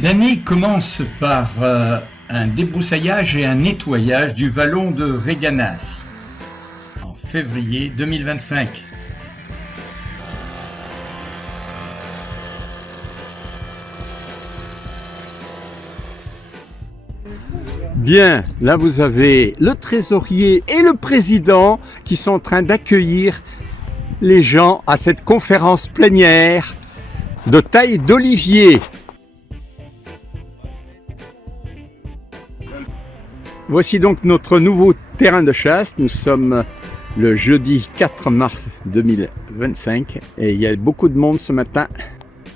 L'année commence par un débroussaillage et un nettoyage du vallon de Réganas en février 2025. Bien, là vous avez le trésorier et le président qui sont en train d'accueillir les gens à cette conférence plénière de taille d'olivier. Voici donc notre nouveau terrain de chasse. Nous sommes le jeudi 4 mars 2025 et il y a beaucoup de monde ce matin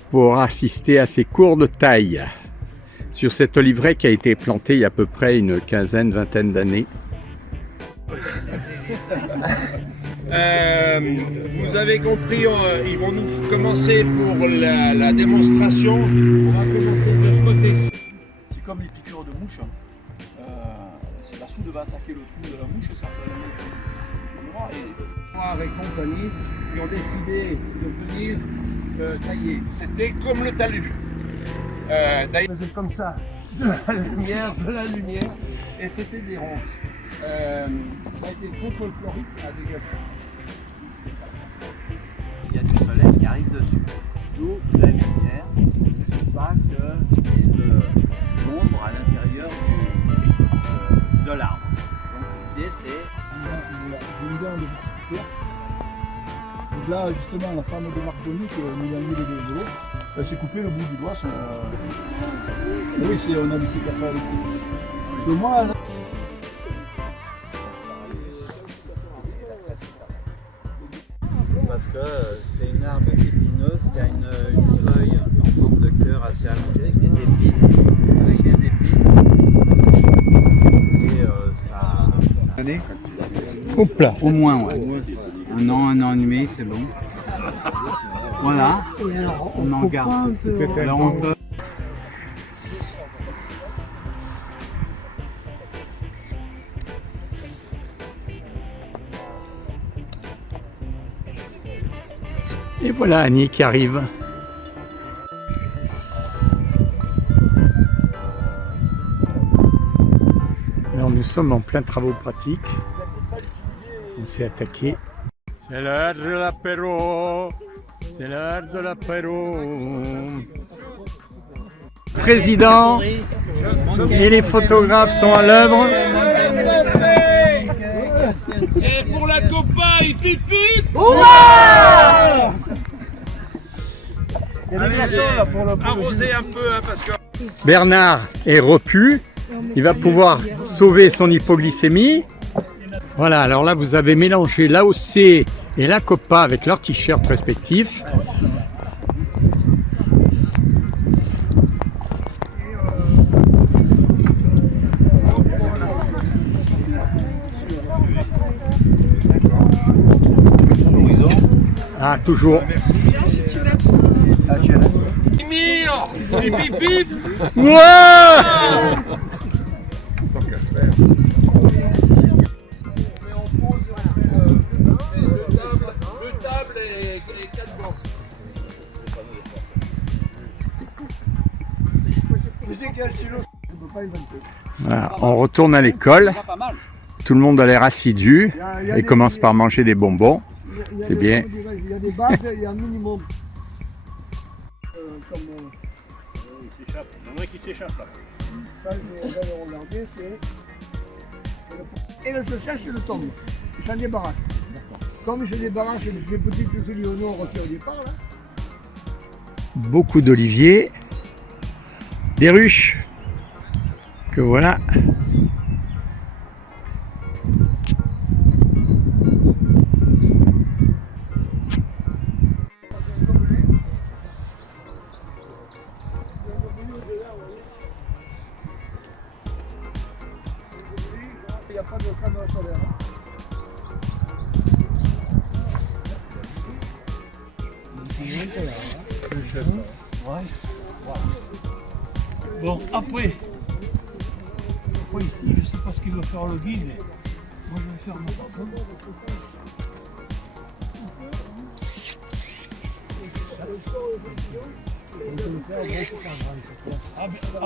pour assister à ces cours de taille sur cet oliveraie qui a été planté il y a à peu près une quinzaine, vingtaine d'années. Vous avez compris, ils vont nous commencer pour la démonstration. On va commencer de ce côté-ci. C'est comme les piqûres de mouches. C'est la soude va attaquer le trou de la mouche et ça fait Noir et compagnie qui ont décidé de venir tailler. C'était comme le talus. D'ailleurs, on faisait comme ça, de la lumière, et c'était des ronces. Ça a été contre le chlorite à dégager. Il y a du soleil qui arrive dessus, d'où la lumière, pas qu'il y ait de l'ombre à l'intérieur de l'arbre. Donc l'idée c'est... J'ai une dent de viticulteur. Donc là, justement, la femme de Marconi qui nous a mis les deux vélos, elle s'est coupé le bout du doigt. Oui, on a laissé qu'à faire les de moi, là... Parce que c'est une arme épineuse qui a une feuille en forme de cœur assez allongée, avec des épines, et ça... Année Hop là. Au moins, ouais. Un an et demi, c'est bon. Voilà, on en garde. Là, on peut... Et voilà Annie qui arrive. Alors nous sommes en plein travaux pratiques. On s'est attaqué. C'est l'heure de l'apéro. C'est l'heure de l'apéro. Président et les photographes sont à l'œuvre. Et pour la copaille, pipi! Allez, arrosez un peu, hein, parce que... Bernard est repu. Il va pouvoir sauver son hypoglycémie. Voilà, alors là vous avez mélangé l'AOC et la Copa avec leurs t-shirts respectifs. Ah, toujours. Mire! Pip, pip! Ouais! Deux tables et 4 bancs. Voilà, on retourne à l'école. Tout le monde a l'air assidu et commence par manger des bonbons. C'est bien. Il y a des bases, il y a un minimum. Il s'échappe. Il y en a qui s'échappent là. Et le social, c'est le tombe. Il s'en débarrasse. Comme je débarrasse ces petites jolies au nord qui au départ, là. Beaucoup d'oliviers, des ruches que voilà. Il n'y a pas de caméra solaire. Bon, après ici, je ne sais pas ce qu'il veut faire le guide, mais moi je vais faire ma façon.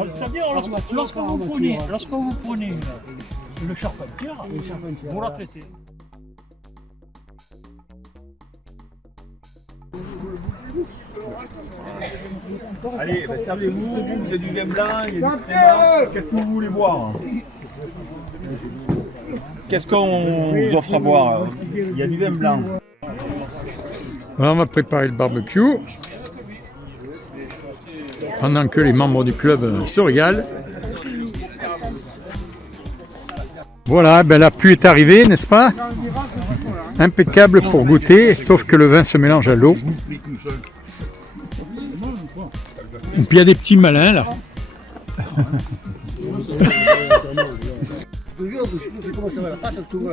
C'est-à-dire, lorsque vous prenez le charpentier, vous la traitez. Allez, servez-vous, vous avez du vin blanc, il y a du crémant. Qu'est-ce que vous voulez boire? Qu'est-ce qu'on vous offre à boire? Il y a du vin blanc. Voilà, on va préparer le barbecue. Pendant que les membres du club se régalent. Voilà, ben la pluie est arrivée, n'est-ce pas? Impeccable pour goûter, sauf que le vin se mélange à l'eau. Et puis il y a des petits malins là.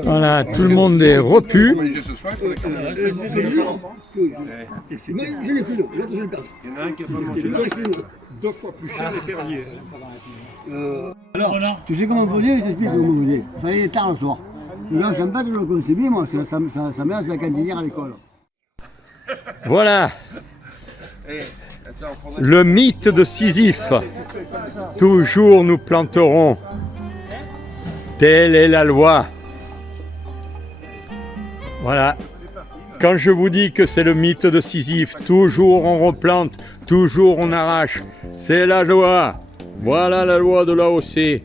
Voilà, tout le monde est repu. Alors, tu sais comment on faisait? Je t'explique comment on faisait. Il fallait les tard le soir. Là, j'aime pas de le conseiller, moi, ça met à la cantinière à l'école. Voilà. Le mythe de Sisyphe. Toujours nous planterons. Telle est la loi. Voilà. Quand je vous dis que c'est le mythe de Sisyphe, toujours on replante, toujours on arrache. C'est la loi. Voilà la loi de l'AOC.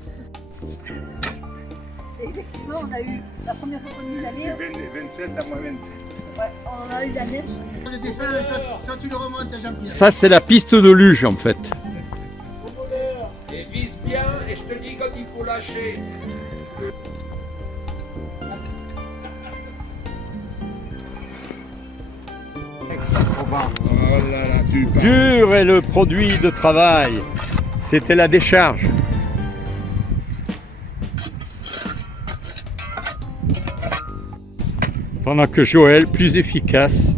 Effectivement, on a eu la première fois qu'on est allé. 27 à moins 27. Ouais, on a eu la neige. Le dessin, toi tu le remontes à Jean-Pierre. Ça, c'est la piste de luge en fait. Et vise bien, et je te dis quand il faut lâcher. Oh là là, tu parles. Dur est le produit de travail. C'était la décharge. Pendant que Joël, plus efficace,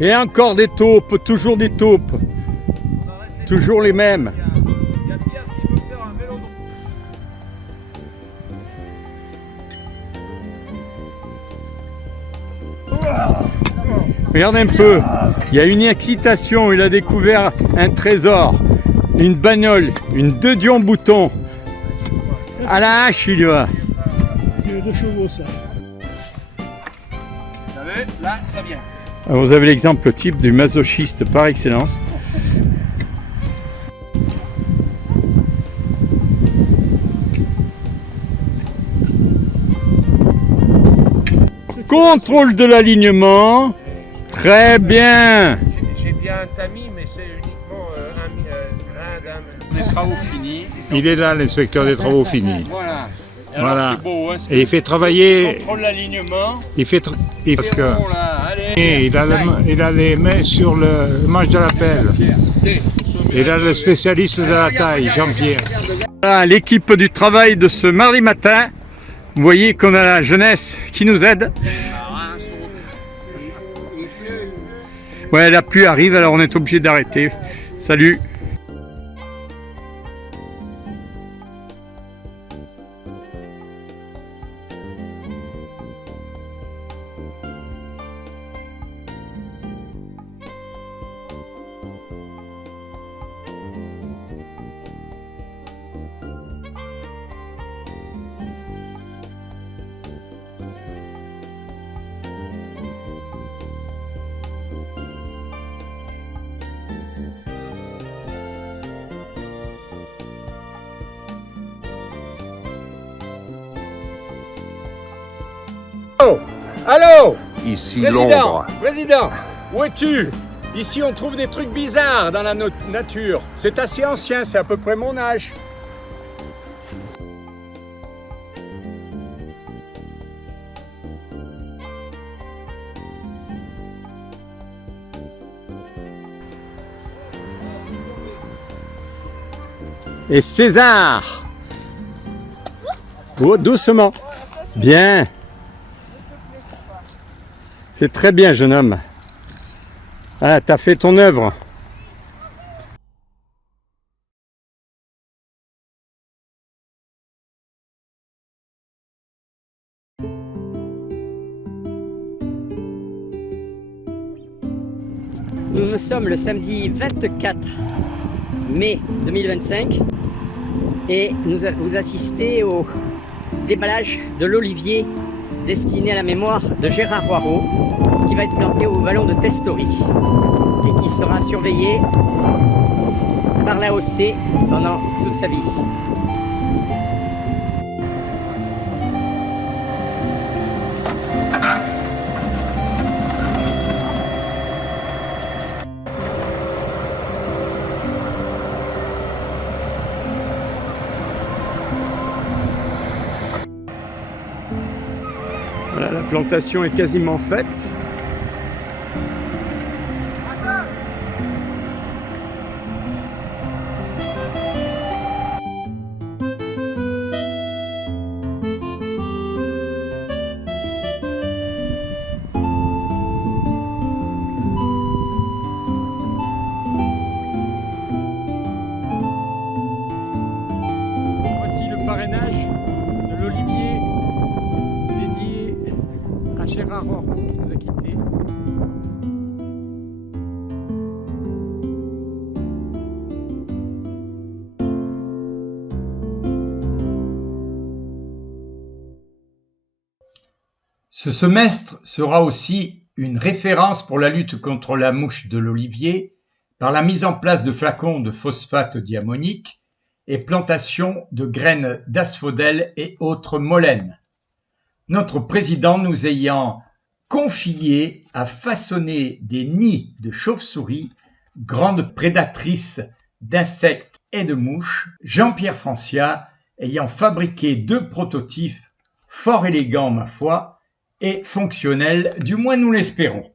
et encore des taupes, toujours des taupes, toujours les mêmes. Regarde un peu, il y a une excitation, il a découvert un trésor, une bagnole, une 2 Dion bouton. À la hache, il y va. Il y a 2 chevaux, ça. Vous savez, là, ça vient. Alors, vous avez l'exemple type du masochiste par excellence. Contrôle de l'alignement. Très bien. J'ai bien un tamis, mais c'est uniquement un grain d'un. Les travaux finis. Il est là, l'inspecteur des travaux finis. Voilà. Voilà. C'est beau, hein, Et il fait travailler. contrôle l'alignement. Parce que Là, allez. et il a les mains sur le manche de la pelle. Il a le spécialiste de la taille, Jean-Pierre. Voilà l'équipe du travail de ce mardi matin. Vous voyez qu'on a la jeunesse qui nous aide. Ouais, la pluie arrive, alors on est obligé d'arrêter. Salut. Allô? Ici Président, où es-tu? Ici on trouve des trucs bizarres dans la nature. C'est assez ancien, c'est à peu près mon âge. Et César. Oh, doucement. Bien. C'est très bien, jeune homme. Ah, t'as fait ton œuvre. Nous sommes le samedi 24 mai 2025 et vous assistez au déballage de l'olivier destiné à la mémoire de Gérard Roireau qui va être planté au vallon de Testory et qui sera surveillé par l'AOC pendant toute sa vie. Voilà, la plantation est quasiment faite. Voici le parrainage de l'olivier dédié à Gérard Roireau qui nous a quittés. Ce semestre sera aussi une référence pour la lutte contre la mouche de l'olivier par la mise en place de flacons de phosphate diamonique et plantation de graines d'asphodèle et autres molènes. Notre président nous ayant confié à façonner des nids de chauves-souris, grandes prédatrices d'insectes et de mouches, Jean-Pierre Francia ayant fabriqué 2 prototypes fort élégants ma foi, et fonctionnels, du moins nous l'espérons.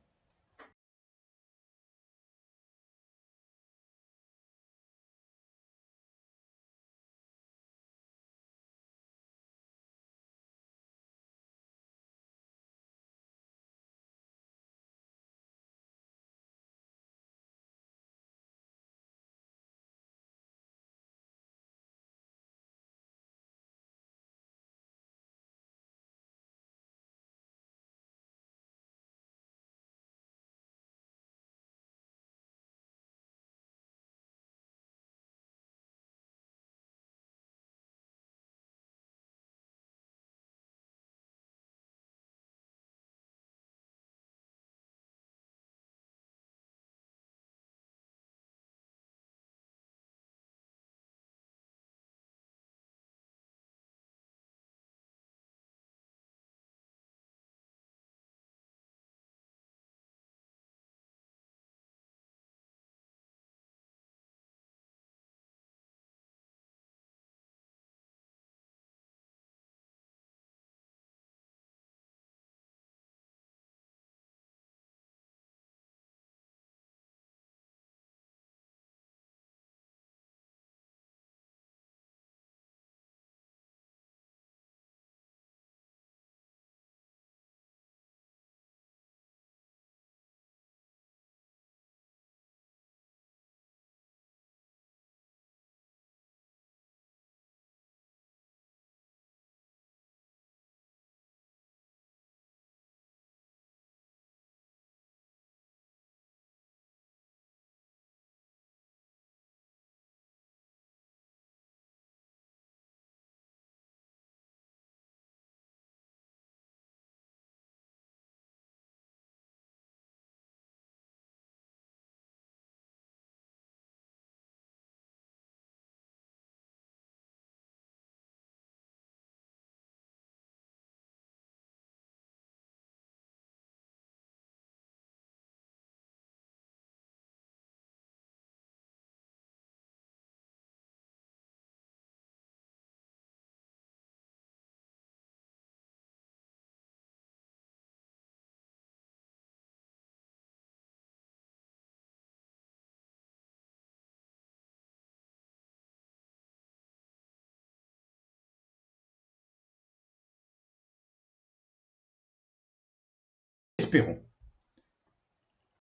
Espérons.